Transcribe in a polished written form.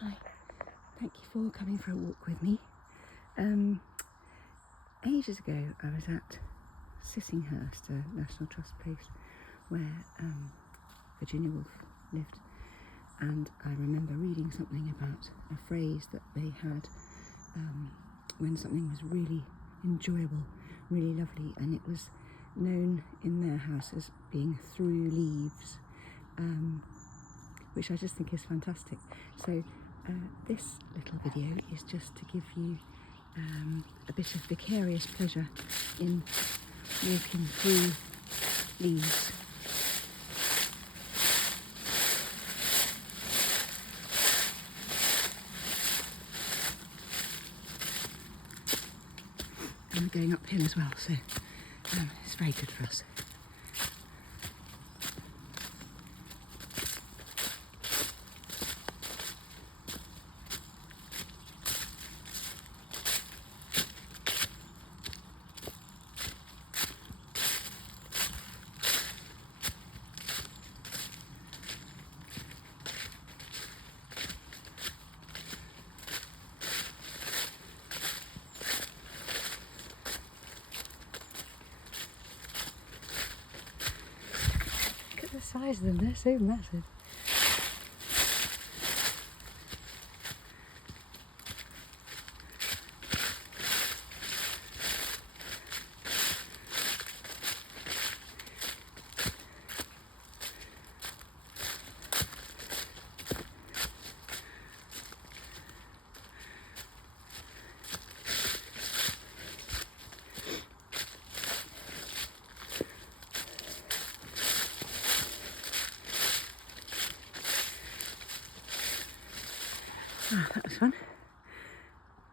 Hi, thank you for coming for a walk with me. Ages ago I was at Sissinghurst, a National Trust place where Virginia Woolf lived, and I remember reading something about a phrase that they had when something was really enjoyable, really lovely, and it was known in their house as being through leaves, which I just think is fantastic. So this little video is just to give you a bit of vicarious pleasure in walking through leaves. And we're going uphill as well, so it's very good for us. Look at the size of them, they're so massive. Ah, that was fun.